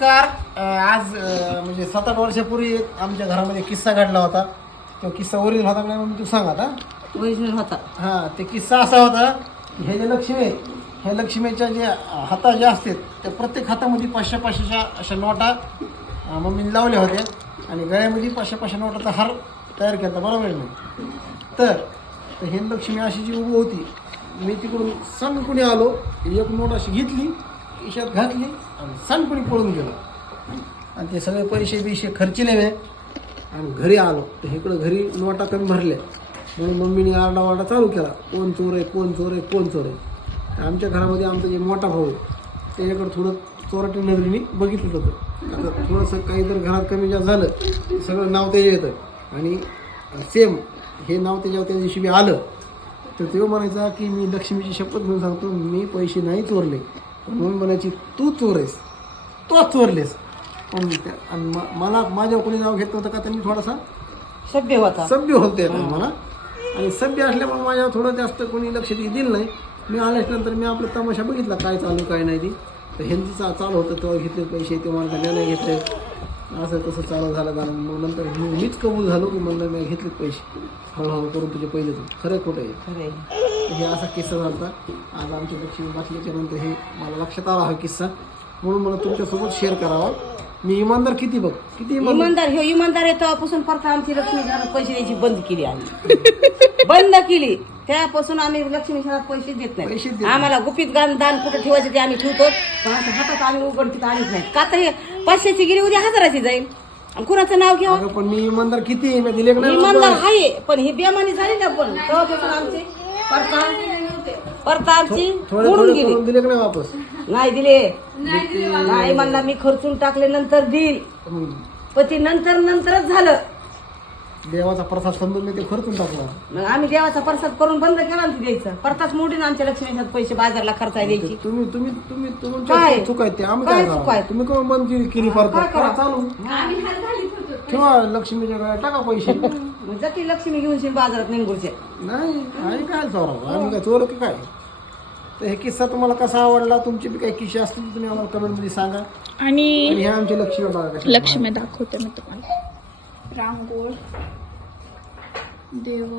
नमस्कार. आज म्हणजे सात आठ वर्षापूर्वी आमच्या घरामध्ये किस्सा घडला होता. तो किस्सा ओरिजिनल होता का नाही म्हणून तू सांग आता. ओरिजिनल होता. हां ते किस्सा असा होता हे जे लक्ष्मी आहेत ह्या लक्ष्मीच्या जे हाता ज्या असतात त्या प्रत्येक हातामध्ये पाचशे पाचशेच्या अशा नोटा अं, मम्मीने लावल्या होत्या. आणि गळ्यामध्ये पाचशे पाचशे नोटाचा हार तयार केला होता, बरोबर आहे ना? तर तर हे लक्ष्मी अशी जी उभी होती मी तिकडून सणकुणी आलो एक नोट अशी घेतली. हिशोब घातली. आणि सांडपणी पळून गेलो. आणि ते सगळे पैसे बिशे खर्चिले मी आणि घरी आलो. तर इकडं घरी नोटा कमी भरल्या म्हणून मम्मीने आरडावारडा चालू केला. कोण चोर आहे कोण चोर आहे कोण चोर. आहे तर आमच्या घरामध्ये आमचा जे मोठा भाऊ आहे त्याच्याकडं थोडं चोराटी नजरेने बघितलं होतं आता थोडंसं काही जर घरात कमी जास्त झालं सगळं नाव त्याच्या येतं. आणि सेम हे नाव त्याच्यावर त्या दिवशी मी आलं. तर तो म्हणायचा की मी लक्ष्मीची शपथ घेऊन सांगतो मी पैसे नाही चोरले. म्हणून म्हणायची तू चोर आहेस तो चोरलेस. पण त्या- आणि म- मला माझ्यावर कोणी नाव घेत नव्हतं का त्यांनी थोडासा? सभ्य होता. सभ्य होते मला. आणि सभ्य असल्यामुळे माझ्यावर थोडं जास्त कोणी लक्ष दे- दिलं नाही. मी आल्याच्यानंतर मी आपलं तमाशा बघितला काय चालू काय नाही ती. तर ह्यांची चा चालू होतं तेव्हा घेतले पैसे ते मला नाही घेतले. असं तसं चालू झालं कारण मग नंतर मी- मीच कबूल झालो की म्हणलं मी घेतलेत पैसे. हळूहळू करून तुझे पैसे तू खरं खोटं आहे? खरंय. हे असा किस्सा झाला. आज आमच्या लक्ष्मी वाचल्याच्या नंतर हे मला लक्षात आला हा किस्सा. म्हणून मला तुमच्यासोबत शेअर करावा. मी इमानदार किती बघ? किती इमानदार? इमानदार हे इमानदार आहे तेव्हापासून परत आमची लक्ष्मी घरात पैसे द्यायची बंद केली आम्ही. बंद केली. त्यापासून आम्ही लक्ष्मी घरात पैसे देत पैसे देत नाही. आम्हाला गुपित गान दान कुठं ठेवायचे ते आम्ही ठेवतो. पण असं हातात आम्ही उघडकीत आणत नाही. का तर हे पाचशेची गिरी उद्या हजाराची जाईल. आणि कुणाचं नाव घ्यावं? अगं पण मी इमानदार किती आहे? मी दिले का नाही इमानदार आहे. पण ही बेमानी झाली ना पण तेव्हापासून आमची परता परता मोडून थोडे गेली. दिले का नाही वापस नाही दिले नाही म्हणला मी खर्चून टाकले नंतर देईल. हम्म. पण ते नंतर नंतरच झालं. देवाचा प्रसाद समजून मी ते खर्चून टाकला. मग आम्ही देवाचा प्रसाद करून बंद केला ना ते द्यायचं. परताच मोठीने आमच्या लक्ष्मीच्यात पैसे बाजारला खर्चाय द्यायची. तुम्ही तुम्ही तुम्ही काय? तुमच्या चूक आहे ते आम्ही काय काय चूक करावं? आहे? तुम्ही कोण बंद केली- केली फार काय? चालू ठेवा लक्ष्मीच्या गळ्यात टाका पैसे. मग जटी लक्ष्मी घेऊन शिन बाजारात निंबूरचे नाही काय चोरावं आम्ही काय चोर की काय? तर हे किस्सा तुम्हाला कसा आवडला? तुमची बी काही किस्से असतील तर तुम्ही आम्हाला कमेंटमध्ये सांगा. आणि आणि हे आमची लक्ष्मी बघा लक्ष्मी दाखवते मी तुम्हाला. रांगोळ देव.